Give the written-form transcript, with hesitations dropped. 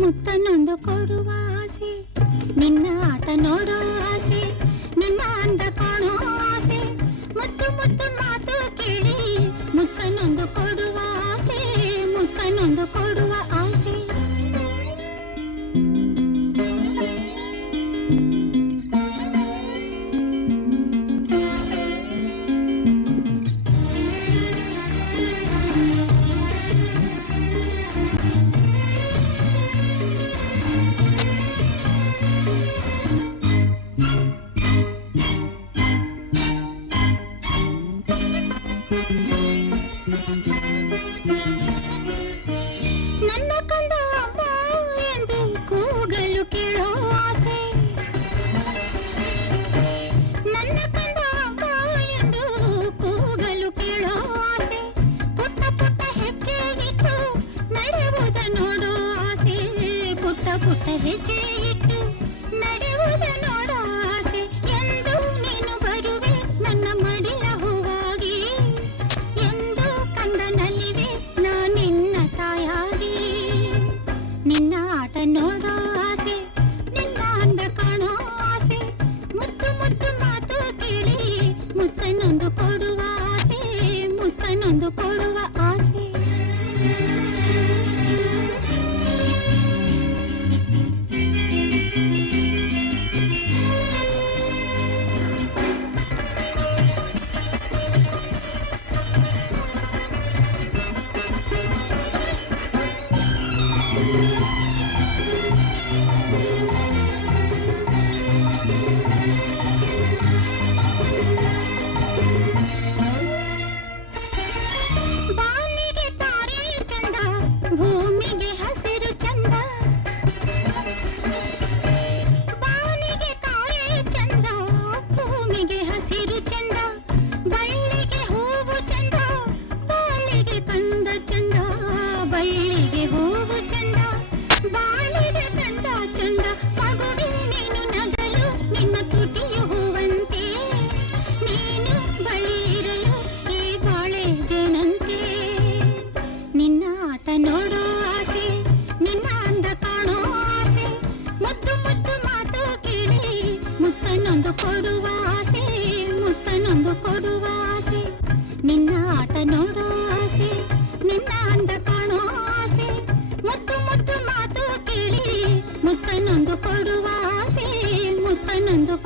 ಮುತ್ತನೊಂದು ಕೊಡುವ ಆಸೆ, ನಿನ್ನ ಆಟ ನೋಡೋ ಆಸೆ, ನಿನ್ನ ಅಂದ ಕಾಣೋ ಆಸೆ, ಮುತ್ತು ಮುತ್ತು ಮಾತು ಕೇಳಿ ಮುತ್ತನೊಂದು ಕೊಡುವ ಆಸೆ, ಮುತ್ತನೊಂದು ಕೊಡುವ ಆಸೆ. ನನ್ನ ಕಂದ ಅಮ್ಮ ಎಂದು ಕೂಗಲು ಕೇಳೋ ಆಸೆ, ನನ್ನ ಕಂದ ಅಮ್ಮ ಎಂದು ಕೂಗಲು ಕೇಳೋ ಆಸೆ, ಪುಟ್ಟ ಪುಟ್ಟ ಹೆಜ್ಜೆ ಇಟ್ಟು ನಡೆಯುವುದ ನೋಡೋ ಆಸೆ, ಪುಟ್ಟ ಪುಟ್ಟ ಹೆಜ್ಜೆ ಇಟ್ಟು ನಡೆಯುವುದ ನೋಡೋ ಆಸೆ. ಎಂದು ನೀನು ಬರುವೆ ನನ್ನ ಮಡಿಲ ಹೂವಾಗಿ, ಎಂದು ಕಂದನಲ್ಲಿವೆ ನಿನ್ನ ತಾಯಾಗಿ, ನಿನ್ನ ಆಟ ನೋಡೋ ಆಸೆ, ನಿನ್ನ ಅಂದ ಕಾಣೋ ಆಸೆ, ಮುತ್ತು ಮುತ್ತು ಮಾತು ಕೇಳಿ ಮುತ್ತನೊಂದು ಕೊಡುವ ಆಸೆ, ಮುತ್ತನೊಂದು ಕೊಡುವ ಆಸೆ. ಬಾನಿಗೆ ತಾರೆ ಚಂದ, ಭೂಮಿಗೆ ಹಸಿರು ಚಂದ, ಬಾನಿಗೆ ತಾರೆ ಚಂದ, ಭೂಮಿಗೆ ಹಸಿರು ಚಂದ, ಬಳ್ಳಿಗೆ ಹೂವು ಚಂದ, ಬಾಳಿಗೆ ಕಂದ ಚಂದ, ಬಳ್ಳಿಗೆ ಹೂವು ಚಂದ, ಬಾಳಿಗೆ ಕಂದ ಚಂದ. ಮಗುವೆ ನೀನು ನಗಲು ನಿನ್ನ ತುಟಿಯು ಹೂವಂತೆ, ನೀನು ಬಳಿ ಇರಲು ಈ ಬಾಳೆ ಜೇನಂತೆ, ನಿನ್ನ ಆಟ ನೋಡೋ ಆಸೆ, ನಿನ್ನ ಅಂದ ಕಾಣೋ ಆಸೆ, ಮುದ್ದು ಮುದ್ದು ಮಾತು ಕೇಳಿ ಮುತ್ತನೊಂದು ಕೊಡುವ ಆಸೆ, ಮುತ್ತನೊಂದು ಕೊಡುವ ಆಸೆ, ನಿನ್ನ ಆಟ ನೋಡೋ ಆಸೆ, ನಿನ್ನ ಅಂದ ಕಾಣೋ ಆಸೆ, ಮುದ್ದು ಮುದ್ದು ಮಾತು ಕೇಳಿ ಮುತ್ತನೊಂದು ಕೊಡುವ ಆಸೆ, ಮುತ್ತನೊಂದು